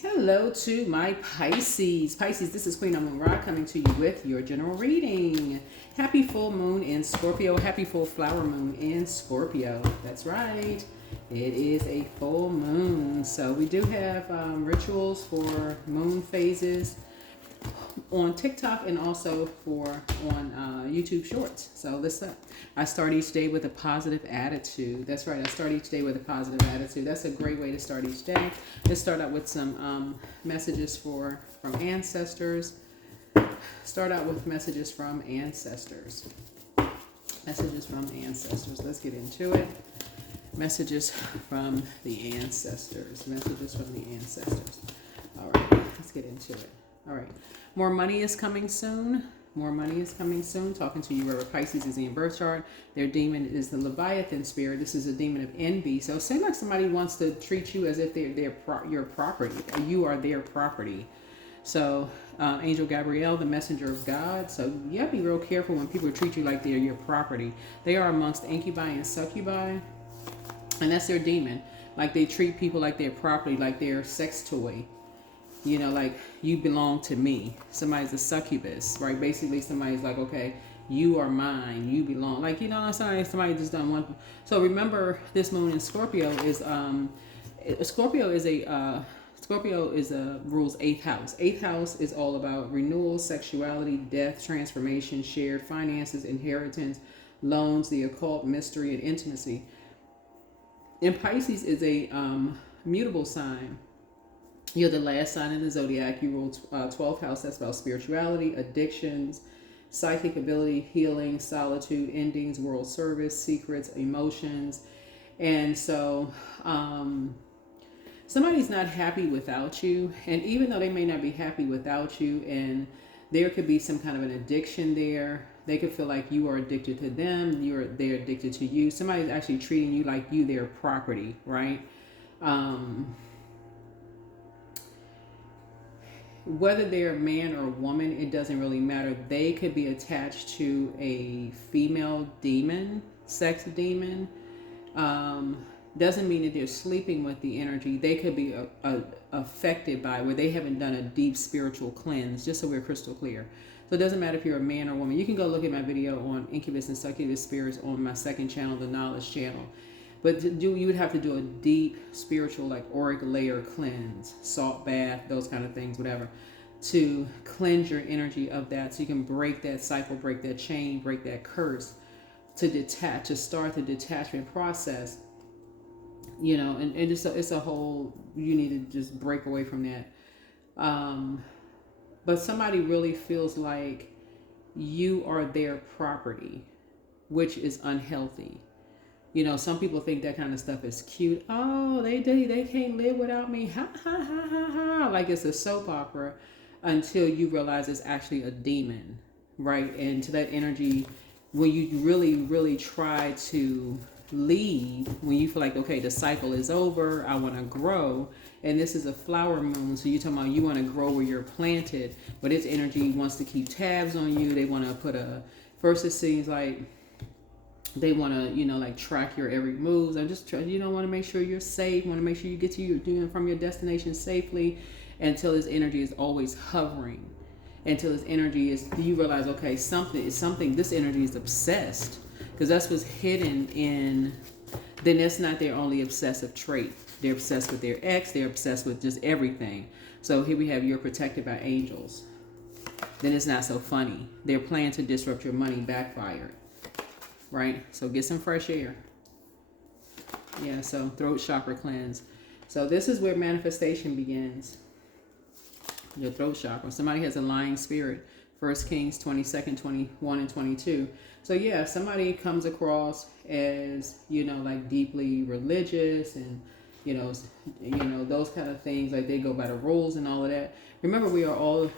Hello to my Pisces. Pisces, this is Queen Amun Ra coming to you with your general reading. Happy full moon in Scorpio. Happy full flower moon in Scorpio. That's right. It is a full moon. So we do have rituals for moon phases on TikTok and also on YouTube Shorts. So listen, I start each day with a positive attitude. That's right. I start each day with a positive attitude. That's a great way to start each day. Let's start out with some messages from ancestors. Start out with messages from ancestors. Messages from ancestors. Let's get into it. Messages from the ancestors. Messages from the ancestors. All right. Let's get into it. All right. More money is coming soon. More money is coming soon. Talking to you, wherever Pisces is in your birth chart. Their demon is the Leviathan spirit. This is a demon of envy. So it seems like somebody wants to treat you as if they're your property. You are their property. So Angel Gabriel, the messenger of God. So you have to be real careful when people treat you like they're your property. They are amongst incubi and succubi. And that's their demon. Like they treat people like their property, like their sex toy. You know, like you belong to me. Somebody's a succubus, right? Basically, somebody's like, okay, you are mine. You belong. Like, you know, somebody just done one. So remember, this moon in Scorpio is Scorpio is a rules eighth house. Eighth house is all about renewal, sexuality, death, transformation, shared finances, inheritance, loans, the occult, mystery, and intimacy. And Pisces is a mutable sign. You're the last sign in the zodiac. You rule 12th house. That's about spirituality, addictions, psychic ability, healing, solitude, endings, world service, secrets, emotions. And so somebody's not happy without you. And even though they may not be happy without you, and there could be some kind of an addiction there. They could feel like you are addicted to them. They're addicted to you. Somebody's actually treating you like you their property, right? Whether they're a man or a woman, it doesn't really matter. They could be attached to a female demon, sex demon. Doesn't mean that they're sleeping with the energy. They could be affected by where they haven't done a deep spiritual cleanse, just so we're crystal clear. So it doesn't matter if you're a man or a woman. You can go look at my video on incubus and succubus spirits on my second channel, the knowledge channel. But you would have to do a deep spiritual, like auric layer cleanse, salt bath, those kind of things, whatever, to cleanse your energy of that, so you can break that cycle, break that chain, break that curse, to detach, to start the detachment process. You know, and it's a whole, you need to just break away from that. But somebody really feels like you are their property, which is unhealthy. You know, some people think that kind of stuff is cute. Oh, they can't live without me. Ha ha ha ha ha. Like it's a soap opera, until you realize it's actually a demon, right? And to that energy, when you really, really try to leave, when you feel like, okay, the cycle is over, I want to grow. And this is a flower moon, so you're talking about you want to grow where you're planted, but its energy wants to keep tabs on you. They want to put first it seems like they want to, you know, like track your every move. I'm just trying, you know, want to make sure you're safe, want to make sure you get to from your destination safely, until his energy is always hovering, until his energy is, you realize, okay, something, this energy is obsessed, because that's what's hidden in, then that's not their only obsessive trait. They're obsessed with their ex, they're obsessed with just everything. So here we have, you're protected by angels. Then it's not so funny. Their plan to disrupt your money backfired. Right? So get some fresh air. Yeah, so throat chakra cleanse. So this is where manifestation begins. Your throat chakra. Somebody has a lying spirit. 1 Kings 22nd, 21, and 22. So yeah, somebody comes across as, you know, like deeply religious and, you know, those kind of things. Like they go by the rules and all of that. Remember, we are all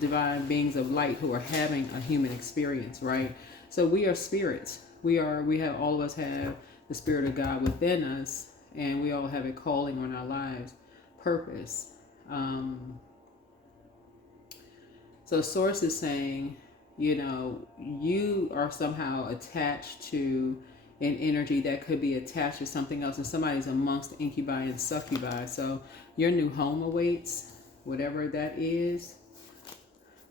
divine beings of light who are having a human experience, right? So we are spirits. All of us have the spirit of God within us, and we all have a calling on our lives, purpose. So Source is saying, you know, you are somehow attached to and energy that could be attached to something else, and somebody's amongst incubi and succubi. So your new home awaits, whatever that is,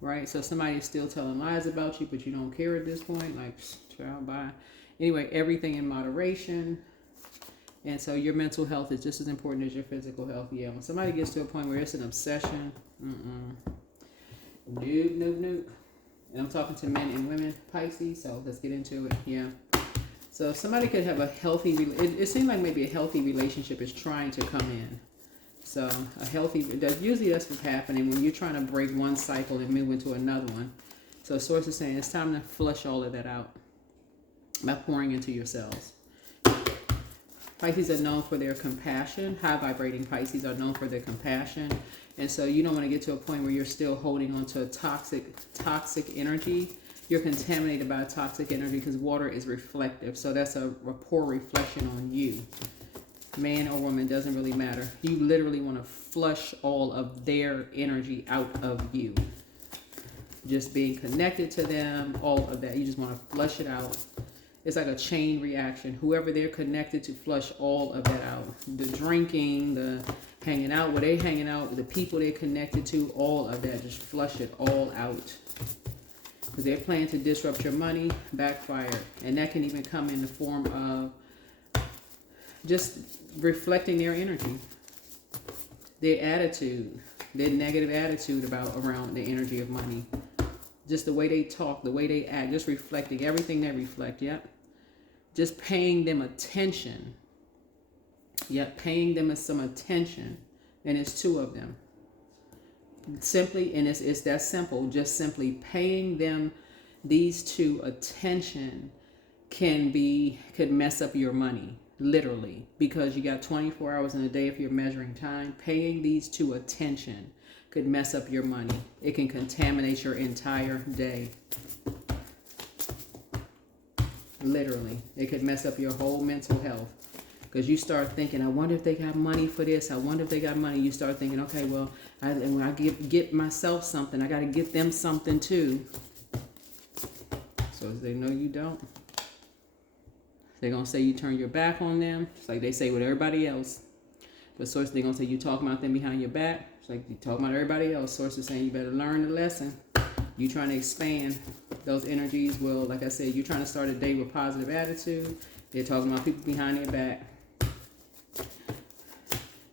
right? So somebody is still telling lies about you, but you don't care at this point, like, child, bye. Anyway, everything in moderation. And so your mental health is just as important as your physical health. Yeah, when somebody gets to a point where it's an obsession, nope. And I'm talking to men and women, Pisces, so let's get into it. Yeah. So somebody could have a healthy, it seems like maybe a healthy relationship is trying to come in. So a healthy, usually that's what's happening when you're trying to break one cycle and move into another one. So source is saying it's time to flush all of that out by pouring into yourselves. Pisces are known for their compassion. High vibrating Pisces are known for their compassion. And so you don't want to get to a point where you're still holding on to a toxic energy. You're contaminated by toxic energy because water is reflective. So that's a poor reflection on you. Man or woman, doesn't really matter. You literally want to flush all of their energy out of you. Just being connected to them, all of that. You just want to flush it out. It's like a chain reaction. Whoever they're connected to, flush all of that out. The drinking, the hanging out, where they hanging out, the people they're connected to, all of that. Just flush it all out. Because they're planning to disrupt your money, backfire. And that can even come in the form of just reflecting their energy. Their attitude. Their negative attitude around the energy of money. Just the way they talk, the way they act. Just reflecting everything they reflect. Yep. Just paying them attention. Yep, paying them some attention. And it's two of them. Simply, and it's that simple. Just simply paying them these two attention could mess up your money. Literally. Because you got 24 hours in a day if you're measuring time. Paying these two attention could mess up your money. It can contaminate your entire day. Literally. It could mess up your whole mental health. Because you start thinking, I wonder if they got money for this. I wonder if they got money. You start thinking, okay, well, when I get myself something, I got to get them something too. So they know you don't. They're going to say you turn your back on them. It's like they say with everybody else. But source, they're going to say you talking about them behind your back. It's like you talking about everybody else. Source is saying you better learn the lesson. You trying to expand those energies. Well, like I said, you're trying to start a day with positive attitude. They're talking about people behind their back.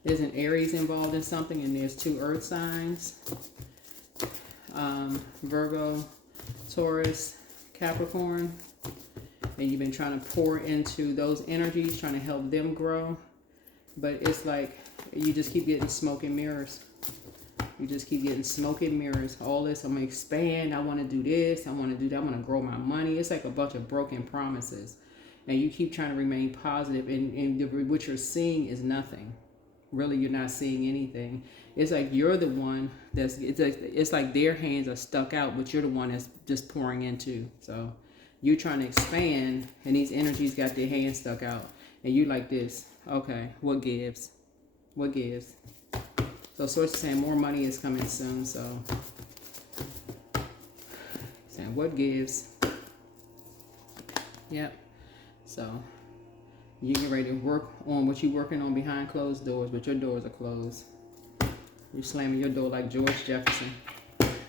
There's an Aries involved in something, and there's two earth signs. Virgo, Taurus, Capricorn. And you've been trying to pour into those energies, trying to help them grow. But it's like you just keep getting smoke and mirrors. You just keep getting smoke and mirrors. All this, I'm going to expand. I want to do this. I want to do that. I want to grow my money. It's like a bunch of broken promises. And you keep trying to remain positive. And what you're seeing is nothing. Really, you're not seeing anything. It's like you're the one it's like their hands are stuck out, but you're the one that's just pouring into. So you're trying to expand, and these energies got their hands stuck out. And you like this. Okay, what gives? What gives? So source is saying more money is coming soon. So saying what gives? Yep. So you get ready to work on what you're working on behind closed doors, but your doors are closed. You're slamming your door like George Jefferson.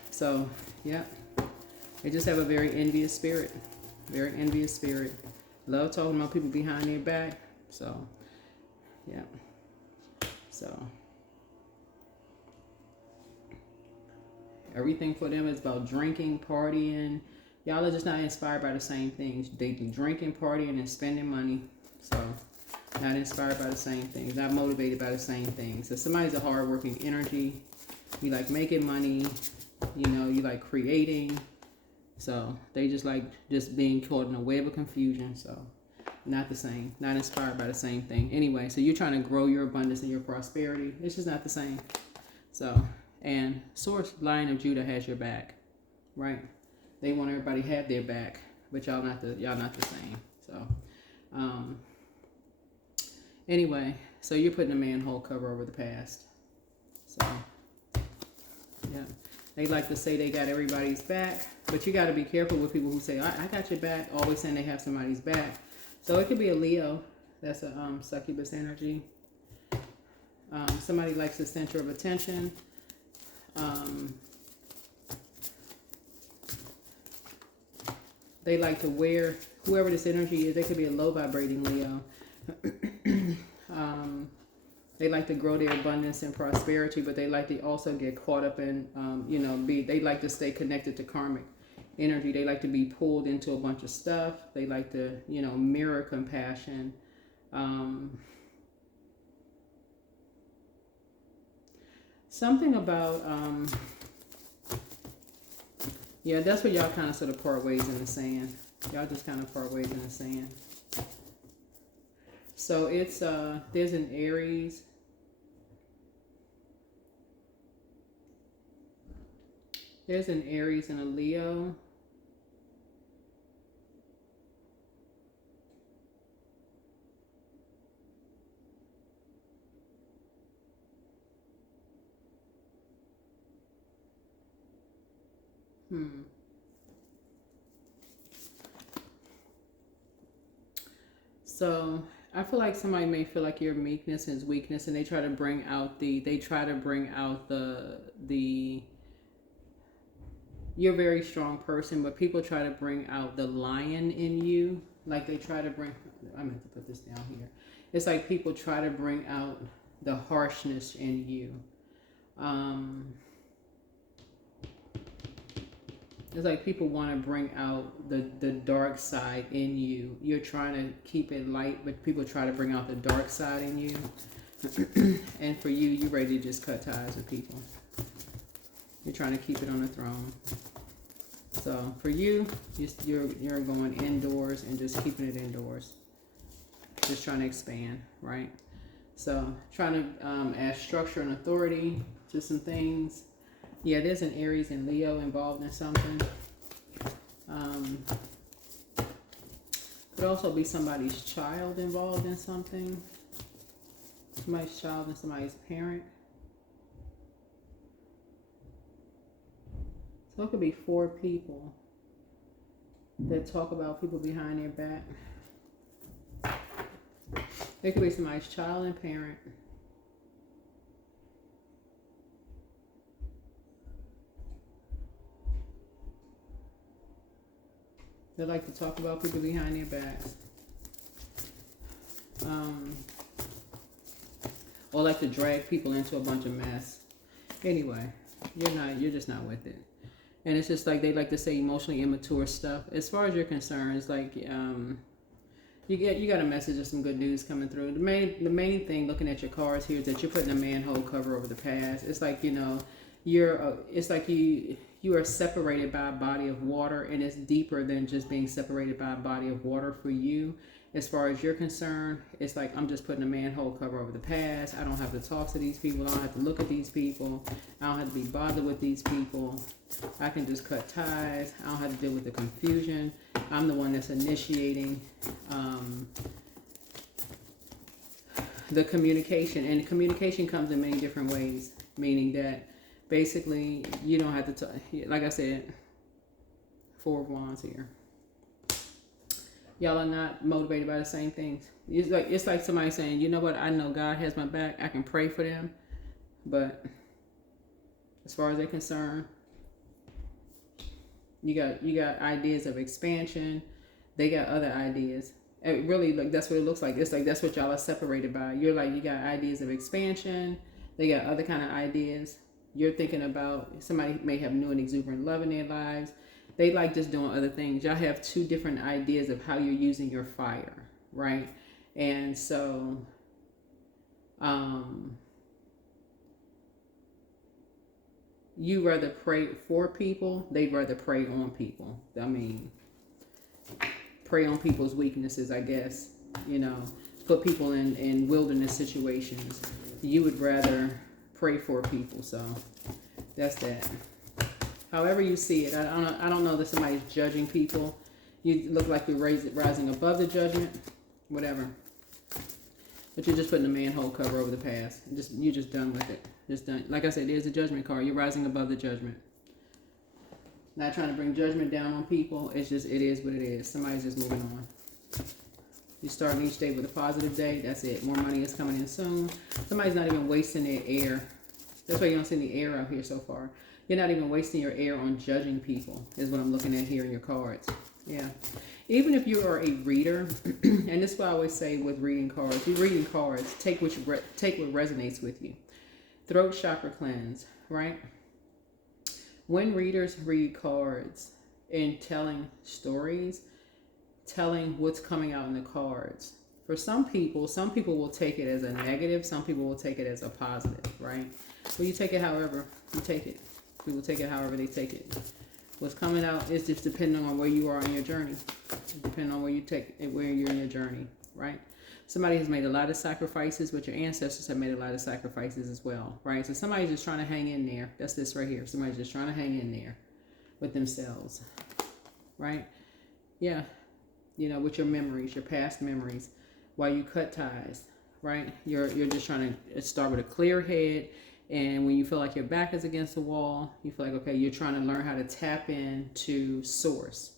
So, yeah. They just have a very envious spirit. Very envious spirit. Love talking about people behind their back. So, yeah. So, everything for them is about drinking, partying. Y'all are just not inspired by the same things. They do drinking, partying, and spending money. So, not inspired by the same things. Not motivated by the same things. So, somebody's a hard-working energy. You like making money. You know, you like creating. So, they just like just being caught in a web of confusion. So, not the same. Not inspired by the same thing. Anyway, so you're trying to grow your abundance and your prosperity. It's just not the same. So, and Source, Lion of Judah has your back. Right? They want everybody to have their back, but y'all not the same. So, anyway, so you're putting a manhole cover over the past. So, yeah, they like to say they got everybody's back, but you got to be careful with people who say I got your back, always saying they have somebody's back. So it could be a Leo. That's a succubus energy. Somebody likes the center of attention. They like to wear, whoever this energy is, they could be a low vibrating Leo. They like to grow their abundance and prosperity, but they like to also get caught up in, they like to stay connected to karmic energy. They like to be pulled into a bunch of stuff. They like to, mirror compassion. Something about, yeah, that's where y'all kind of sort of part ways in the sand. Y'all just kind of part ways in the sand. So it's, there's an Aries. There's an Aries and a Leo. So I feel like somebody may feel like your meekness is weakness, and they try to bring out you're a very strong person, but people try to bring out the lion in you. Like they try to bring, I meant to put this down here. It's like people try to bring out the harshness in you. It's like people want to bring out the dark side in you. You're trying to keep it light, but people try to bring out the dark side in you. And for you, you're ready to just cut ties with people. You're trying to keep it on the throne. So for you, you're going indoors and just keeping it indoors. Just trying to expand, right? So trying to add structure and authority to some things. Yeah, there's an Aries and Leo involved in something. Could also be somebody's child involved in something. Somebody's child and somebody's parent. So it could be 4 people that talk about people behind their back. It could be somebody's child and parent. They like to talk about people behind their backs. Or like to drag people into a bunch of mess. Anyway, you're just not with it. And it's just like they like to say emotionally immature stuff. As far as you're concerned, it's like you got a message of some good news coming through. The main thing looking at your cards here is that you're putting a manhole cover over the past. It's like, it's like you are separated by a body of water, and it's deeper than just being separated by a body of water for you. As far as you're concerned, it's like I'm just putting a manhole cover over the past. I don't have to talk to these people. I don't have to look at these people. I don't have to be bothered with these people. I can just cut ties. I don't have to deal with the confusion. I'm the one that's initiating the communication. And communication comes in many different ways, meaning that basically you don't have to talk. Like I said, 4 of Wands here. Y'all are not motivated by the same things. It's like somebody saying, you know what, I know God has my back. I can pray for them. But as far as they're concerned, you got ideas of expansion. They got other ideas. And really, like that's what it looks like. It's like that's what y'all are separated by. You're like, you got ideas of expansion. They got other kind of ideas. You're thinking about somebody may have new and exuberant love in their lives. They like just doing other things. Y'all have 2 different ideas of how you're using your fire, right? And so, you rather pray for people, they'd rather prey on people. I mean, prey on people's weaknesses, I guess. Put people in wilderness situations. You would rather pray for people, so that's that. However you see it, I don't know that somebody's judging people. You look like you're rising above the judgment, whatever. But you're just putting a manhole cover over the past. You're just done with it. Just done. Like I said, there's a judgment card. You're rising above the judgment. Not trying to bring judgment down on people. It's just, it is what it is. Somebody's just moving on. You're starting each day with a positive day. That's it. More money is coming in soon. Somebody's not even wasting their air. That's why you don't see any air out here so far. You're not even wasting your air on judging people, is what I'm looking at here in your cards. Yeah. Even if you are a reader, and this is what I always say with reading cards. You're reading cards. Take what resonates with you. Throat chakra cleanse, right? When readers read cards and telling stories, telling what's coming out in the cards, for some people will take it as a negative, some people will take it as a positive, right? Well, you take it however you take it. People take it however they take it. What's coming out is just depending on where you are on your journey. Depending on where you're in your journey, right? Somebody has made a lot of sacrifices, but your ancestors have made a lot of sacrifices as well, right? So somebody's just trying to hang in there. That's this right here. Somebody's just trying to hang in there with themselves, right? Yeah. You know, with your memories, your past memories, while you cut ties, right? You're just trying to start with a clear head. And when you feel like your back is against the wall, you feel like, okay, you're trying to learn how to tap into source.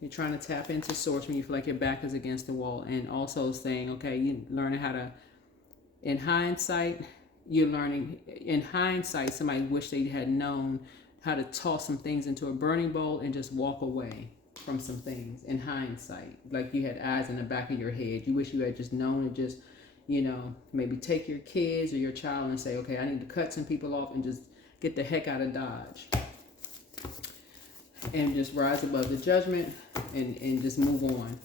You're trying to tap into source when you feel like your back is against the wall. And also saying, okay, you're learning how to, in hindsight, somebody wish they had known how to toss some things into a burning bowl and just walk away from some things in hindsight. Like you had eyes in the back of your head. You wish you had just known to just, you know, maybe take your kids or your child and say, okay, I need to cut some people off and just get the heck out of Dodge. And just rise above the judgment and just move on.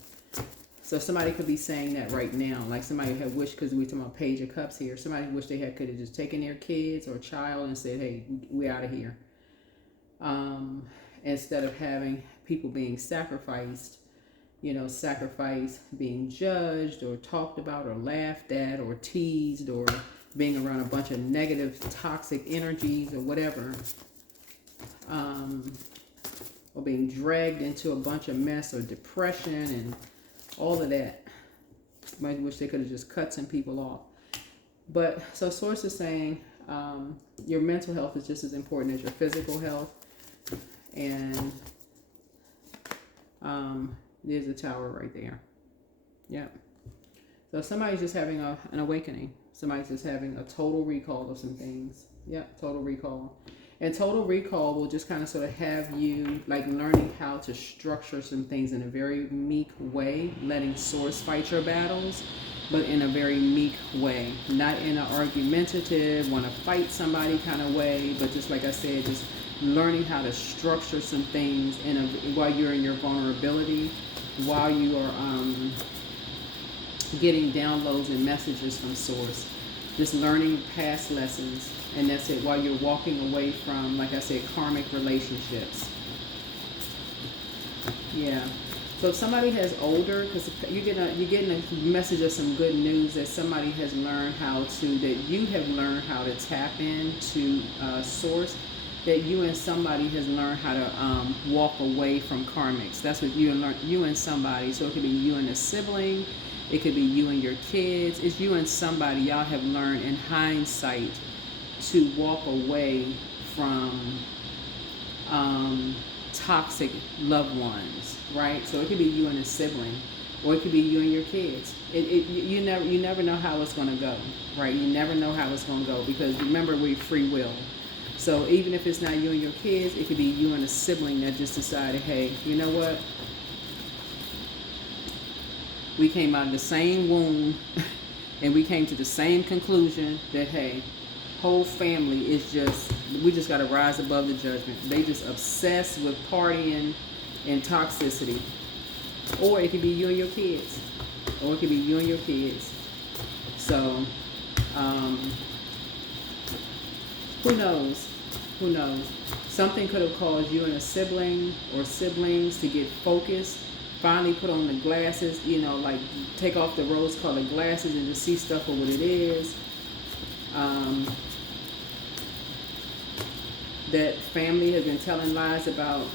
So somebody could be saying that right now. Like somebody had wished, because we're talking about Page of Cups here. Somebody wished they could have just taken their kids or child and said, hey, we out of here. Instead of having people being sacrificed, you know, being judged or talked about or laughed at or teased or being around a bunch of negative, toxic energies or whatever. Or being dragged into a bunch of mess or depression and all of that. Might wish they could have just cut some people off. But so Source is saying your mental health is just as important as your physical health. And there's a tower right there. Yeah. So somebody's just having an awakening. Somebody's just having a total recall of some things. Yep, total recall. And total recall will just kind of sort of have you like learning how to structure some things in a very meek way, letting Source fight your battles, but in a very meek way. Not in an argumentative, want to fight somebody kind of way, but just like I said, just learning how to structure some things while you're in your vulnerability, while you are getting downloads and messages from Source. Just learning past lessons. And that's it, while you're walking away from, like I said, karmic relationships. Yeah. So if somebody has older, because you're getting a message of some good news that somebody has learned that you have learned how to tap into Source, that you and somebody has learned how to walk away from karmics. That's what you and somebody. So it could be you and a sibling. It could be you and your kids. It's you and somebody. Y'all have learned in hindsight to walk away from toxic loved ones, right? So it could be you and a sibling, or it could be you and your kids. You never know how it's going to go, right? You never know how it's going to go, because remember, we're free will. So even if it's not you and your kids, it could be you and a sibling that just decided, hey, you know what? We came out of the same womb and we came to the same conclusion that, hey, whole family is we just got to rise above the judgment. They just obsessed with partying and toxicity. Or it could be you and your kids. So, who knows? Something could have caused you and a sibling or siblings to get focused, finally put on the glasses, like take off the rose-colored glasses and just see stuff for what it is. That family has been telling lies about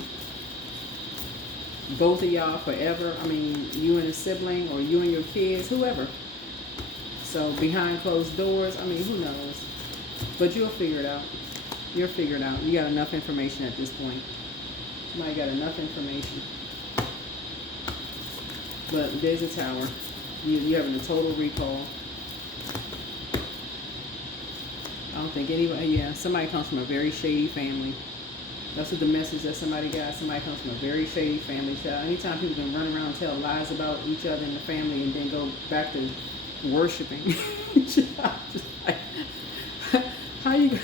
both of y'all forever. I mean, you and a sibling, or you and your kids, whoever. So behind closed doors, I mean, who knows? But you'll figure it out. You'll figure it out. You got enough information at this point. Somebody got enough information. But there's a tower. You're having a total recall. I don't think anybody, yeah, somebody comes from a very shady family. That's what the message that somebody got. Somebody comes from a very shady family. Child. Anytime people can run around and tell lies about each other in the family and then go back to worshiping. Child, just like, how you,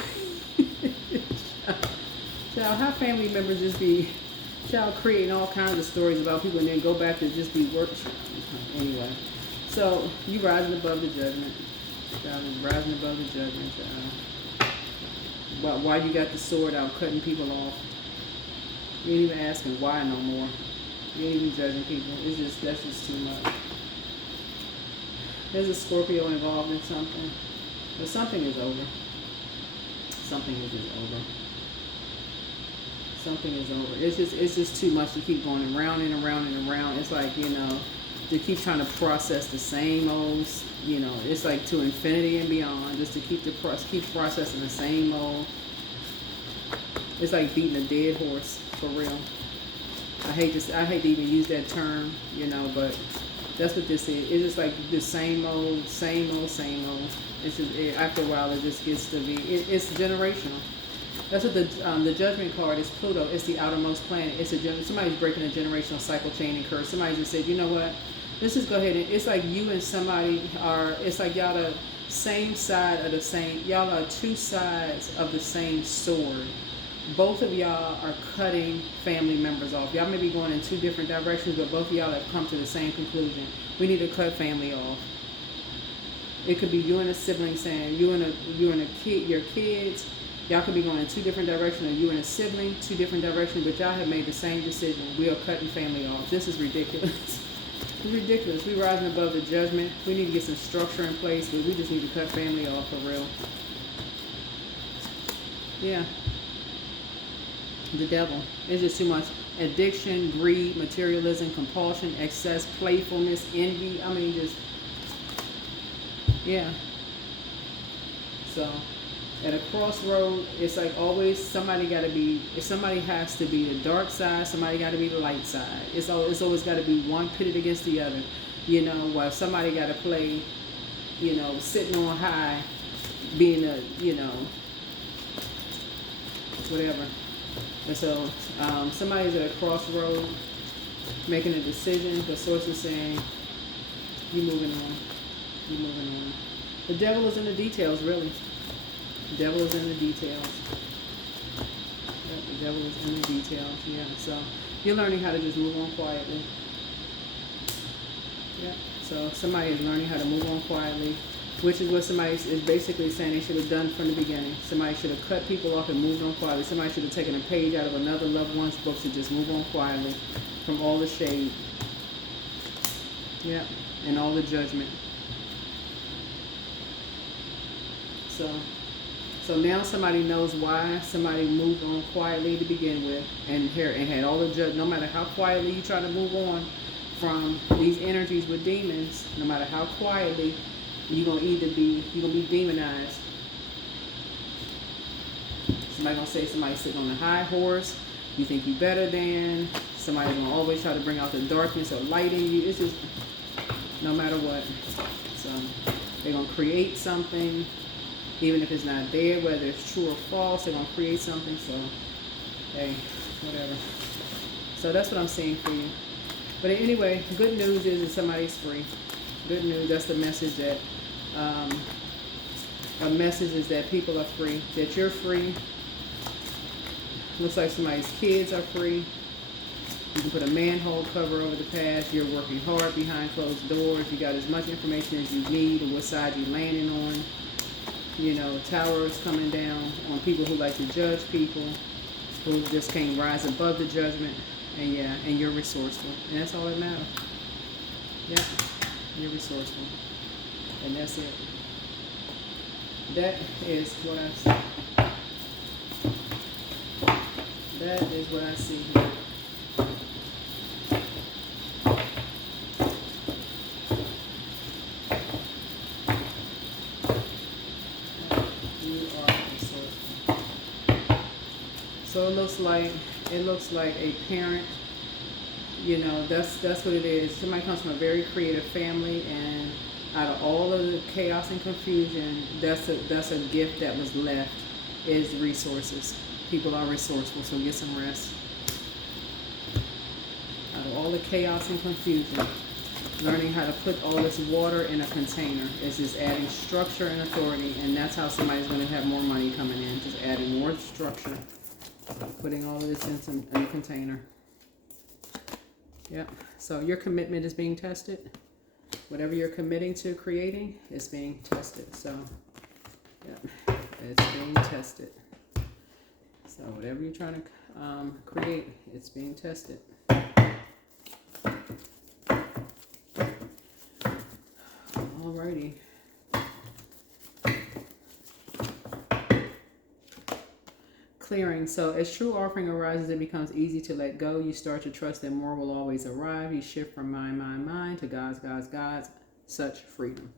child, how family members just be, child, creating all kinds of stories about people and then go back to just be worshiping. Anyway, so you rising above the judgment. Child, rising above the judgment, child. Why you got the sword out cutting people off? You ain't even asking why no more. You ain't even judging people. That's just too much. There's a Scorpio involved in something. But something is over. Something is just over. Something is over. It's just too much to keep going around and around and around. It's like, to keep trying to process the same old, it's like to infinity and beyond, just to keep processing the same old. It's like beating a dead horse, for real. I hate to even use that term, but that's what this is. It's just like the same old, same old, same old. It's just, after a while, it just gets to be, it's generational. That's what the judgment card is. Pluto. It's the outermost planet. Somebody's breaking a generational cycle, chain, and curse. Somebody just said, you know what? Let's just go ahead and it's like you and somebody it's like y'all the same side of the same, y'all are two sides of the same sword. Both of y'all are cutting family members off. Y'all may be going in two different directions, but both of y'all have come to the same conclusion. We need to cut family off. It could be you and a sibling saying, you and a kid, your kids, y'all could be going in two different directions, or you and a sibling, two different directions, but y'all have made the same decision. We are cutting family off. This is ridiculous. It's ridiculous. We're rising above the judgment. We need to get some structure in place, but we just need to cut family off for real. Yeah. The devil. It's just too much. Addiction, greed, materialism, compulsion, excess, playfulness, envy. I mean, just, yeah. So, at a crossroad, it's like always somebody has to be the dark side, somebody got to be the light side. It's always got to be one pitted against the other. While somebody got to play, sitting on high, being a, whatever. And so somebody's at a crossroad making a decision. The source is saying, you're moving on. You're moving on. The devil is in the details, really. The devil is in the details. The devil is in the details, yeah. So you're learning how to just move on quietly. Yeah. So somebody is learning how to move on quietly, which is what somebody is basically saying they should have done from the beginning. Somebody should have cut people off and moved on quietly. Somebody should have taken a page out of another loved one's book to just move on quietly from all the shade. Yeah. And all the judgment. So now somebody knows why somebody moved on quietly to begin with, and had all the judgment. No matter how quietly you try to move on from these energies with demons, no matter how quietly, you're gonna be demonized. Somebody gonna say somebody's sitting on a high horse. You think you better than. Somebody's gonna always try to bring out the darkness or light in you. It's just no matter what. So they're gonna create something. Even if it's not there, whether it's true or false, they're going to create something. So, hey, whatever. So that's what I'm saying for you. But anyway, good news is that somebody's free. Good news, that's the message that, a message is that people are free, that you're free. Looks like somebody's kids are free. You can put a manhole cover over the past. You're working hard behind closed doors. You got as much information as you need and what side you're landing on. Towers coming down on people who like to judge people, who just can't rise above the judgment, and you're resourceful, and that's all that matters. Yeah, you're resourceful, and that's it. That is what I see. That is what I see here. So it looks like a parent, You know, that's what it is. Somebody comes from a very creative family, and out of all of the chaos and confusion, that's a gift that was left, is resources. People are resourceful, so get some rest. Out of all the chaos and confusion, learning how to put all this water in a container is just adding structure and authority, and that's how somebody's going to have more money coming in, just adding more structure, putting all of this in a container. Yep. So your commitment is being tested. Whatever you're committing to creating is being tested. So, yep, it's being tested. So whatever you're trying to create, it's being tested. Alrighty. Clearing. So as true offering arises, it becomes easy to let go. You start to trust that more will always arrive. You shift from mind to God's. Such freedom.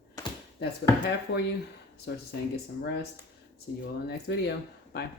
That's what I have for you. Source is saying get some rest. See you all in the next video. Bye.